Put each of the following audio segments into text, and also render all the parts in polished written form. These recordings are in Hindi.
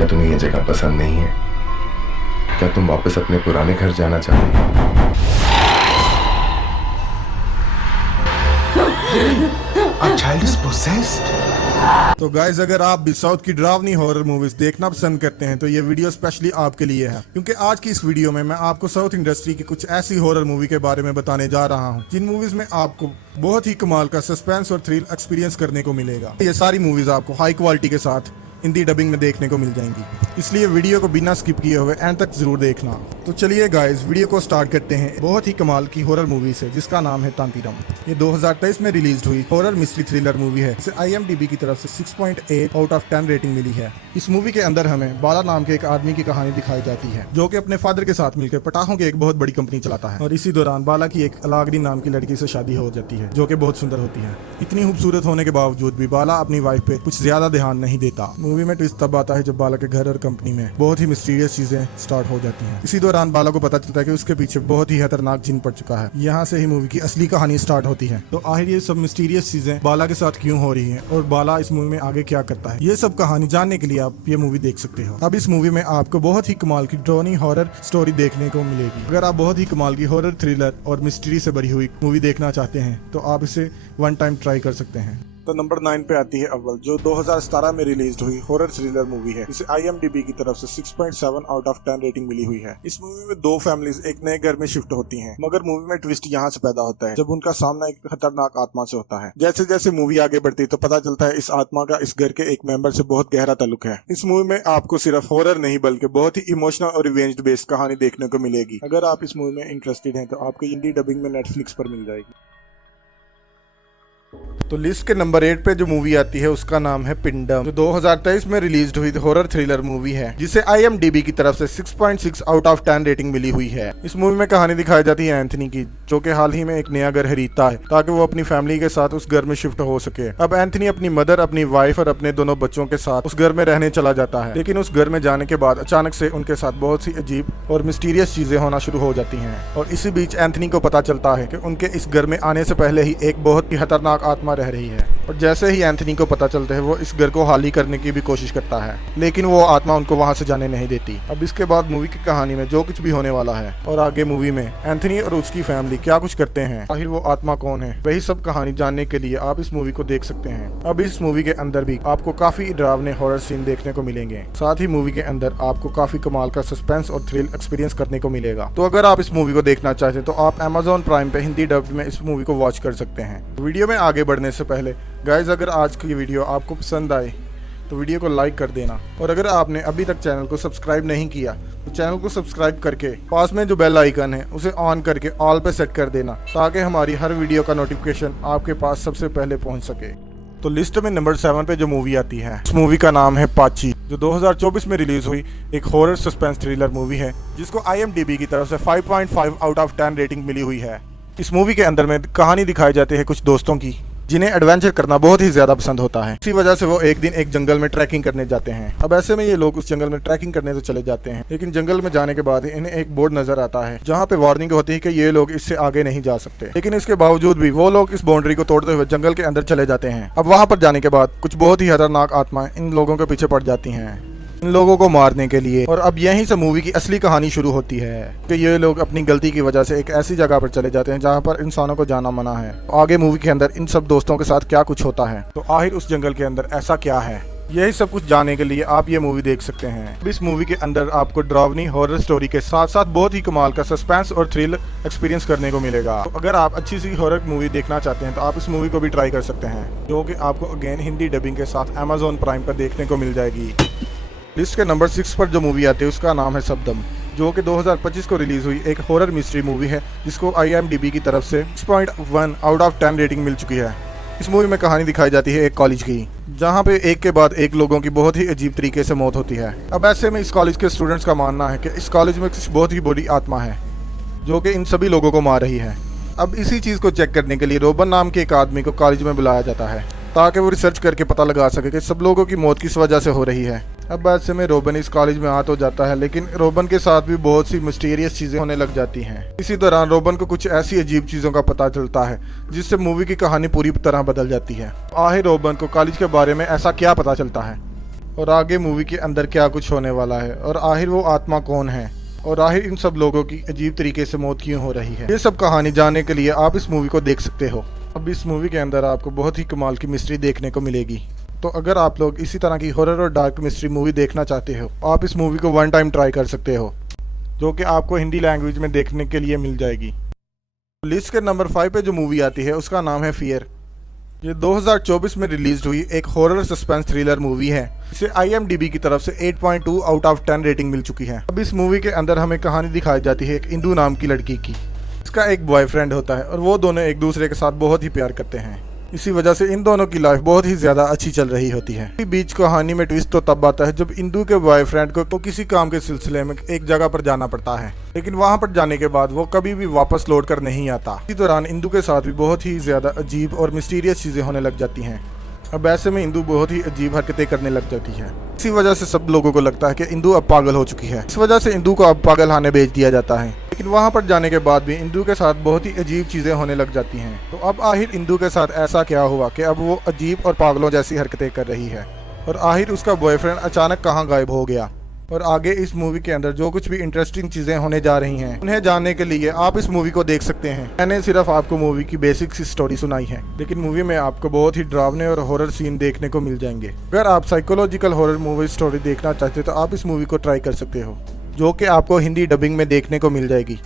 क्या तुम्हें ये जगह पसंद नहीं है? क्या तुम वापस अपने पुराने घर जाना चाहते हो? A child is possessed. तो गाइज, अगर आप भी साउथ की डरावनी हॉरर मूवीज देखना पसंद करते हैं तो ये वीडियो स्पेशली आपके लिए है, क्योंकि आज की इस वीडियो में मैं आपको साउथ इंडस्ट्री की कुछ ऐसी हॉरर मूवी के बारे में बताने जा रहा हूँ जिन मूवीज में आपको बहुत ही कमाल का सस्पेंस और थ्रिल एक्सपीरियंस करने को मिलेगा। ये सारी मूवीज आपको हाई क्वालिटी के साथ हिंदी डबिंग में देखने को मिल जाएंगी, इसलिए वीडियो को बिना स्किप किए हुए एंड तक जरूर देखना। तो चलिए गाइस, वीडियो को स्टार्ट करते हैं बहुत ही कमाल की हॉरर मूवी से जिसका नाम है तांतीरम। ये 2023 में रिलीज हुई हॉरर मिस्ट्री थ्रिलर मूवी है। इसे IMDb की तरफ से 6.8 आउट ऑफ 10 रेटिंग मिली है। इस मूवी के अंदर हमें बाला नाम के एक आदमी की कहानी दिखाई जाती है जो कि अपने फादर के साथ मिलकर पटाखों की एक बहुत बड़ी कंपनी चलाता है, और इसी दौरान बाला की एक अलागरी नाम की लड़की से शादी हो जाती है जो कि बहुत सुंदर होती है। इतनी खूबसूरत होने के बावजूद भी बाला अपनी वाइफ पे कुछ ज्यादा ध्यान नहीं देता। मूवी में ट्विस्ट तब आता है जब बाला के घर और कंपनी में बहुत ही मिस्टीरियस चीजें स्टार्ट हो जाती हैं। इसी दौरान बाला को पता चलता है कि उसके पीछे बहुत ही खतरनाक जिन पड़ चुका है। यहाँ से ही मूवी की असली कहानी स्टार्ट होती है। तो आखिर ये सब मिस्टीरियस चीजें बाला के साथ क्यों हो रही हैं और बाला इस मूवी में आगे क्या करता है, ये सब कहानी जानने के लिए आप ये मूवी देख सकते हो। अब इस मूवी में आपको बहुत ही कमाल की ड्रोनी हॉरर स्टोरी देखने को मिलेगी। अगर आप बहुत ही कमाल की हॉरर थ्रिलर और मिस्ट्री से भरी हुई मूवी देखना चाहते हैं तो आप इसे वन टाइम ट्राई कर सकते हैं। तो नंबर 9 पे आती है अव्वल, जो 2017 में रिलीज हुई हॉरर थ्रिलर मूवी है। इसे IMDb की तरफ से 6.7 आउट ऑफ 10 रेटिंग मिली हुई है। इस मूवी में दो फैमिलीज एक नए घर में शिफ्ट होती हैं, मगर मूवी में ट्विस्ट यहाँ से पैदा होता है जब उनका सामना एक खतरनाक आत्मा से होता है। जैसे जैसे मूवी आगे बढ़ती है तो पता चलता है इस आत्मा का इस घर के एक मेंबर से बहुत गहरा ताल्लुक है। इस मूवी में आपको सिर्फ हॉरर नहीं बल्कि बहुत ही इमोशनल और रिवेंज बेस्ड कहानी देखने को मिलेगी। अगर आप इस मूवी में इंटरेस्टेड हैं तो आपको हिंदी डबिंग में नेटफ्लिक्स पर मिल जाएगी। तो लिस्ट के नंबर 8 पे जो मूवी आती है उसका नाम है पिंडम, जो 2023 में रिलीज हुई हॉरर थ्रिलर मूवी है जिसे IMDb की तरफ से 6.6 आउट ऑफ 10 रेटिंग मिली हुई है। इस मूवी में कहानी दिखाई जाती है एंथनी की, जो कि हाल ही में एक नया घर खरीदता है ताकि वो अपनी फैमिली के साथ उस घर में शिफ्ट हो सके। अब एंथनी अपनी मदर, अपनी वाइफ और अपने दोनों बच्चों के साथ उस घर में रहने चला जाता है, लेकिन उस घर में जाने के बाद अचानक से उनके साथ बहुत सी अजीब और मिस्टीरियस चीजें होना शुरू हो जाती हैं। और इसी बीच एंथनी को पता चलता है कि उनके इस घर में आने से पहले ही एक बहुत ही खतरनाक आत्मा रह रही है। और जैसे ही एंथनी को पता चलता है वो इस घर को खाली करने की भी कोशिश करता है, लेकिन वो आत्मा उनको वहां से जाने नहीं देती। अब इसके बाद मूवी की कहानी में जो कुछ भी होने वाला है और आगे मूवी में एंथनी और उसकी फैमिली क्या कुछ करते हैं, आखिर वो आत्मा कौन है, वही सब कहानी जानने के लिए आप इस मूवी को देख सकते हैं। अब इस मूवी के अंदर भी आपको काफी डरावने हॉरर सीन देखने को मिलेंगे, साथ ही मूवी के अंदर आपको काफी कमाल का सस्पेंस और थ्रिल एक्सपीरियंस करने को मिलेगा। तो अगर आप इस मूवी को देखना चाहते हैं तो आप Amazon प्राइम पे हिंदी डब में इस मूवी को वॉच कर सकते हैं। वीडियो में आगे बढ़ने से पहले गाइज, अगर आज की वीडियो आपको पसंद आए तो वीडियो को लाइक कर देना, और अगर आपने अभी तक चैनल को सब्सक्राइब नहीं किया तो चैनल को सब्सक्राइब करके पास में जो बेल आइकन है उसे ऑन करके ऑल पे सेट कर देना, ताकि हमारी हर वीडियो का नोटिफिकेशन आपके पास सबसे पहले पहुंच सके। तो लिस्ट में नंबर 7 पे जो मूवी आती है उस मूवी का नाम है पाची, जो 2024 में रिलीज हुई एक हॉरर सस्पेंस थ्रिलर मूवी है जिसको IMDb की तरफ से 5.5 आउट ऑफ 10 रेटिंग मिली हुई है। इस मूवी के अंदर में कहानी दिखाई जाती है कुछ दोस्तों की जिन्हें एडवेंचर करना बहुत ही ज्यादा पसंद होता है। इसी वजह से वो एक दिन एक जंगल में ट्रैकिंग करने जाते हैं। अब ऐसे में ये लोग उस जंगल में ट्रैकिंग करने तो चले जाते हैं, लेकिन जंगल में जाने के बाद इन्हें एक बोर्ड नजर आता है जहाँ पे वार्निंग होती है कि ये लोग इससे आगे नहीं जा सकते, लेकिन इसके बावजूद भी वो लोग इस बाउंड्री को तोड़ते हुए जंगल के अंदर चले जाते हैं। अब वहाँ पर जाने के बाद कुछ बहुत ही खतरनाक आत्माएं इन लोगों के पीछे पड़ जाती हैं इन लोगों को मारने के लिए। और अब यहीं से मूवी की असली कहानी शुरू होती है कि ये लोग अपनी गलती की वजह से एक ऐसी जगह पर चले जाते हैं जहां पर इंसानों को जाना मना है। आगे मूवी के अंदर इन सब दोस्तों के साथ क्या कुछ होता है, तो आखिर उस जंगल के अंदर ऐसा क्या है, यही सब कुछ जानने के लिए आप ये मूवी देख सकते हैं। इस मूवी के अंदर आपको डरावनी हॉरर स्टोरी के साथ साथ बहुत ही कमाल का सस्पेंस और थ्रिल एक्सपीरियंस करने को मिलेगा। तो अगर आप अच्छी सी हॉरर मूवी देखना चाहते हैं तो आप इस मूवी को भी ट्राई कर सकते हैं, जो कि आपको अगेन हिंदी डबिंग के साथ Amazon प्राइम पर देखने को मिल जाएगी। लिस्ट के नंबर 6 पर जो मूवी आती है उसका नाम है शब्दम, जो कि 2025 को रिलीज हुई एक हॉरर मिस्ट्री मूवी है जिसको IMDb की तरफ से 6.1 आउट ऑफ 10 रेटिंग मिल चुकी है। इस मूवी में कहानी दिखाई जाती है एक कॉलेज की, जहाँ पे एक के बाद एक लोगों की बहुत ही अजीब तरीके से मौत होती है। अब ऐसे में इस कॉलेज के स्टूडेंट्स का मानना है कि इस कॉलेज में कुछ बहुत ही बड़ी आत्मा है जो कि इन सभी लोगों को मार रही है। अब इसी चीज़ को चेक करने के लिए रोबन नाम के एक आदमी को कॉलेज में बुलाया जाता है ताकि वो रिसर्च करके पता लगा सके कि सब लोगों की मौत किस वजह से हो रही है। अब ऐसे में रोबन इस कॉलेज में आ तो जाता है, लेकिन रोबन के साथ भी बहुत सी मिस्टीरियस चीजें होने लग जाती हैं। इसी दौरान रोबन को कुछ ऐसी अजीब चीजों का पता चलता है जिससे मूवी की कहानी पूरी तरह बदल जाती है। आखिर रोबन को कॉलेज के बारे में ऐसा क्या पता चलता है और आगे मूवी के अंदर क्या कुछ होने वाला है और आखिर वो आत्मा कौन है और आखिर इन सब लोगों की अजीब तरीके से मौत क्यों हो रही है। ये सब कहानी जानने के लिए आप इस मूवी को देख सकते हो। अब इस मूवी के अंदर आपको बहुत ही कमाल की मिस्ट्री देखने को मिलेगी। तो अगर आप लोग इसी तरह की हॉरर और डार्क मिस्ट्री मूवी देखना चाहते हो, आप इस मूवी को वन टाइम ट्राई कर सकते हो, जो कि आपको हिंदी लैंग्वेज में देखने के लिए मिल जाएगी। लिस्ट के नंबर 5 पे जो मूवी आती है उसका नाम है फियर। ये 2024 में रिलीज हुई एक हॉरर सस्पेंस थ्रिलर मूवी है। इसे IMDb की तरफ से 8.2 आउट ऑफ 10 रेटिंग मिल चुकी है। अब इस मूवी के अंदर हमें कहानी दिखाई जाती है एक इंदू नाम की लड़की की। इसका एक बॉयफ्रेंड होता है और वो दोनों एक दूसरे के साथ बहुत ही प्यार करते हैं। इसी वजह से इन दोनों की लाइफ बहुत ही ज्यादा अच्छी चल रही होती है। इसी बीच कहानी में ट्विस्ट तो तब आता है जब इंदू के बॉयफ्रेंड को किसी काम के सिलसिले में एक जगह पर जाना पड़ता है, लेकिन वहां पर जाने के बाद वो कभी भी वापस लौट कर नहीं आता। इसी दौरान इंदू के साथ भी बहुत ही ज्यादा अजीब और मिस्टीरियस चीजें होने लग जाती हैं। अब ऐसे में इंदू बहुत ही अजीब हरकतें करने लग जाती है। इसी वजह से सब लोगों को लगता है कि इंदू अब पागल हो चुकी है। इस वजह से इंदू को अब पागल खाने भेज दिया जाता है। लेकिन वहां पर जाने के बाद भी इंदू के साथ बहुत ही अजीब चीजें होने लग जाती हैं। तो अब आखिर इंदू के साथ ऐसा क्या हुआ कि अब वो अजीब और पागलों जैसी हरकतें कर रही है और आखिर उसका बॉयफ्रेंड अचानक कहाँ गायब हो गया। और आगे इस मूवी के अंदर जो कुछ भी इंटरेस्टिंग चीजें होने जा रही हैं, उन्हें जानने के लिए आप इस मूवी को देख सकते हैं। मैंने सिर्फ आपको मूवी की बेसिक सी स्टोरी सुनाई है, लेकिन मूवी में आपको बहुत ही डरावने और हॉरर सीन देखने को मिल जाएंगे। अगर आप साइकोलॉजिकल हॉरर मूवी स्टोरी देखना चाहते हो तो आप इस मूवी को ट्राई कर सकते हो, जो कि आपको हिंदी डबिंग में देखने को मिल जाएगी।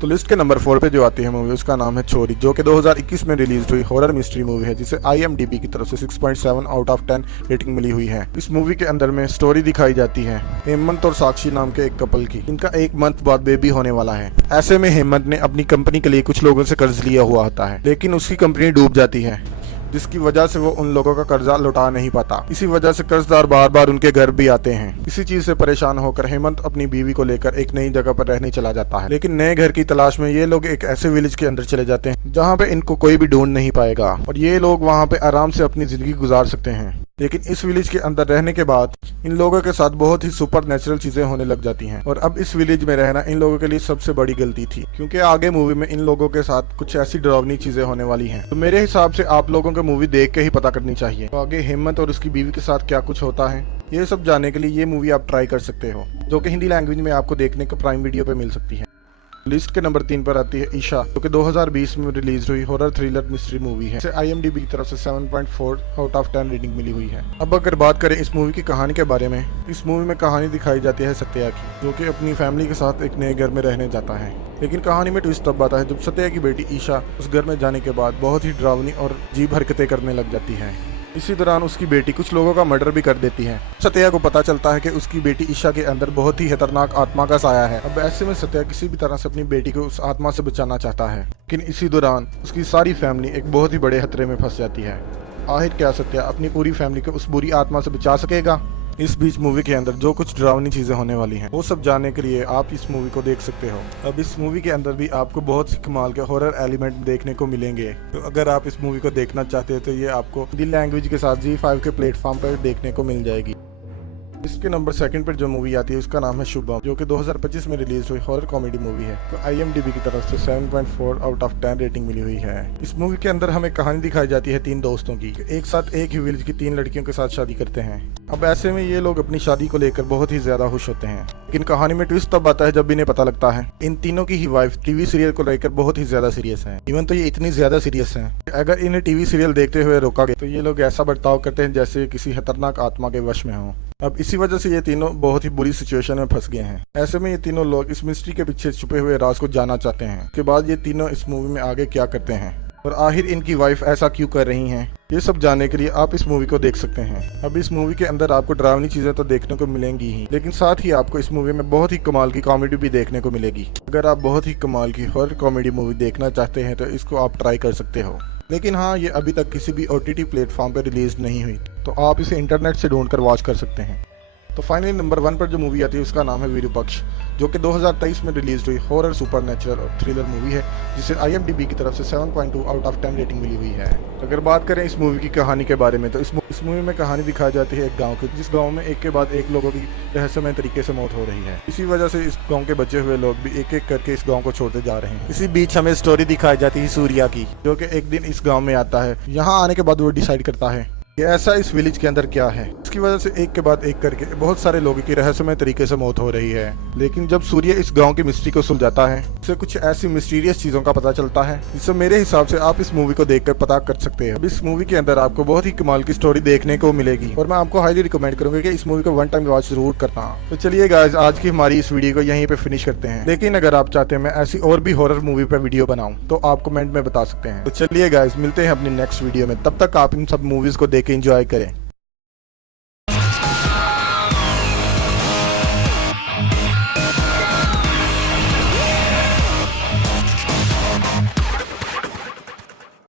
तो लिस्ट के नंबर 4 पे जो आती है मूवी उसका नाम है छोरी, जो कि 2021 में रिलीज हुई हॉरर मिस्ट्री मूवी है, जिसे IMDb की तरफ से 6.7 आउट ऑफ 10 रेटिंग मिली हुई है। इस मूवी के अंदर में स्टोरी दिखाई जाती है हेमंत और साक्षी नाम के एक कपल की, जिनका 1 मंथ बाद बेबी होने वाला है। ऐसे में हेमंत ने अपनी कंपनी के लिए कुछ लोगों से कर्ज लिया हुआ होता है, लेकिन उसकी कंपनी डूब जाती है, जिसकी वजह से वो उन लोगों का कर्जा लौटा नहीं पाता। इसी वजह से कर्जदार बार बार उनके घर भी आते हैं। इसी चीज से परेशान होकर हेमंत अपनी बीवी को लेकर एक नई जगह पर रहने चला जाता है। लेकिन नए घर की तलाश में ये लोग एक ऐसे विलेज के अंदर चले जाते हैं जहाँ पे इनको कोई भी ढूंढ नहीं पाएगा और ये लोग वहाँ पे आराम से अपनी जिंदगी गुजार सकते हैं। लेकिन इस विलेज के अंदर रहने के बाद इन लोगों के साथ बहुत ही सुपर नेचुरल चीजें होने लग जाती हैं और अब इस विलेज में रहना इन लोगों के लिए सबसे बड़ी गलती थी, क्योंकि आगे मूवी में इन लोगों के साथ कुछ ऐसी डरावनी चीजें होने वाली हैं। तो मेरे हिसाब से आप लोगों को मूवी देख के ही पता करनी चाहिए तो आगे हेमंत और उसकी बीवी के साथ क्या कुछ होता है। ये सब जानने के लिए ये मूवी आप ट्राई कर सकते हो, जो कि हिंदी लैंग्वेज में आपको देखने को प्राइम वीडियो पे मिल सकती है। लिस्ट के नंबर 3 पर आती है ईशा, जो कि 2020 में रिलीज हुई हॉरर थ्रिलर मिस्ट्री मूवी है। इसे IMDb की तरफ से 7.4 आउट ऑफ 10 रेटिंग मिली हुई है। अब अगर बात करें इस मूवी की कहानी के बारे में, इस मूवी में कहानी दिखाई जाती है सत्या की, जो कि अपनी फैमिली के साथ एक नए घर में रहने जाता है। लेकिन कहानी में ट्विस्ट तब आता है जब सत्या की बेटी ईशा उस घर में जाने के बाद बहुत ही डरावनी और अजीब हरकतें करने लग जाती है। इसी दौरान उसकी बेटी कुछ लोगों का मर्डर भी कर देती है। सत्या को पता चलता है कि उसकी बेटी ईशा के अंदर बहुत ही खतरनाक आत्मा का साया है। अब ऐसे में सत्या किसी भी तरह से अपनी बेटी को उस आत्मा से बचाना चाहता है, लेकिन इसी दौरान उसकी सारी फैमिली एक बहुत ही बड़े खतरे में फंस जाती है। आखिर क्या सत्या अपनी पूरी फैमिली को उस बुरी आत्मा से बचा सकेगा? इस बीच मूवी के अंदर जो कुछ डरावनी चीजें होने वाली हैं, वो सब जानने के लिए आप इस मूवी को देख सकते हो। अब इस मूवी के अंदर भी आपको बहुत सी कमाल के हॉरर एलिमेंट देखने को मिलेंगे। तो अगर आप इस मूवी को देखना चाहते हो तो ये आपको हिंदी लैंग्वेज के साथ ZEE5 के प्लेटफॉर्म पर देखने को मिल जाएगी। इसके नंबर 2 पर जो मूवी आती है उसका नाम है शुभम, जो कि 2025 में रिलीज हुई हॉरर कॉमेडी मूवी है। तो IMDb की तरफ से 7.4 आउट ऑफ 10 रेटिंग मिली हुई है। इस मूवी के अंदर हमें कहानी दिखाई जाती है 3 दोस्तों की, एक साथ एक ही विलेज की 3 लड़कियों के साथ शादी करते हैं। अब ऐसे में ये लोग अपनी शादी को लेकर बहुत ही ज्यादा खुश होते हैं, लेकिन कहानी में ट्विस्ट तब आता है जब इन्हें पता लगता है इन तीनों की ही वाइफ टीवी सीरियल को लेकर बहुत ही ज्यादा सीरियस है। इवन तो ये इतनी ज्यादा सीरियस है, अगर इन्हें टीवी सीरियल देखते हुए रोका गया तो ये लोग ऐसा बर्ताव करते हैं जैसे किसी खतरनाक आत्मा के वश में हो। अब इसी वजह से ये तीनों बहुत ही बुरी सिचुएशन में फंस गए हैं। ऐसे में ये तीनों लोग इस मिस्ट्री के पीछे छुपे हुए राज को जानना चाहते हैं। उसके बाद ये तीनों इस मूवी में आगे क्या करते हैं और आखिर इनकी वाइफ ऐसा क्यों कर रही हैं, ये सब जानने के लिए आप इस मूवी को देख सकते हैं। अब इस मूवी के अंदर आपको डरावनी चीजें तो देखने को मिलेंगी ही, लेकिन साथ ही आपको इस मूवी में बहुत ही कमाल की कॉमेडी भी देखने को मिलेगी। अगर आप बहुत ही कमाल की हॉरर कॉमेडी मूवी देखना चाहते हैं तो इसको आप ट्राई कर सकते हो। लेकिन हाँ, ये अभी तक किसी भी OTT प्लेटफॉर्म पर रिलीज नहीं हुई, तो आप इसे इंटरनेट से ढूंढ कर वॉच कर सकते हैं। तो फाइनली नंबर 1 पर जो मूवी आती है उसका नाम है विरूपक्ष, जो कि 2023 में रिलीज हुई हॉरर सुपरनेचुरल और थ्रिलर मूवी है, जिसे IMDb की तरफ से 7.2 आउट ऑफ 10 रेटिंग मिली हुई है। अगर बात करें इस मूवी की कहानी के बारे में तो इस मूवी में कहानी दिखाई जाती है एक गांव की, जिस गांव में एक के बाद एक लोगों की रहस्यमय तरीके से मौत हो रही है। इसी वजह से इस गांव के बचे हुए लोग भी एक एक करके इस गांव को छोड़ते जा रहे हैं। इसी बीच हमें स्टोरी दिखाई जाती है सूर्या की, जो कि एक दिन इस गाँव में आता है। यहाँ आने के बाद वो डिसाइड करता है कि ऐसा इस विलेज के अंदर क्या है। इसकी वजह से एक के बाद एक करके बहुत सारे लोगों की रहस्यमय तरीके से मौत हो रही है। लेकिन जब सूर्य इस गांव की मिस्ट्री को सुलझाता है, उसे कुछ ऐसी मिस्टीरियस चीजों का पता चलता है जिससे मेरे हिसाब से आप इस मूवी को देखकर पता कर सकते हैं। अब इस मूवी के अंदर आपको बहुत ही कमाल की स्टोरी देखने को मिलेगी और मैं आपको हाईली रिकमेंड करूंगा कि इस मूवी को वन टाइम वॉच जरूर करना। तो चलिए गाइस, आज की हमारी इस वीडियो को यहीं पे फिनिश करते हैं। लेकिन अगर आप चाहते हैं मैं ऐसी और भी हॉरर मूवी पे वीडियो बनाऊं तो आप कमेंट में बता सकते हैं। तो चलिए गाइस, मिलते हैं अपनी नेक्स्ट वीडियो में। तब तक आप इन सब मूवीज को देख के एंजॉय करें।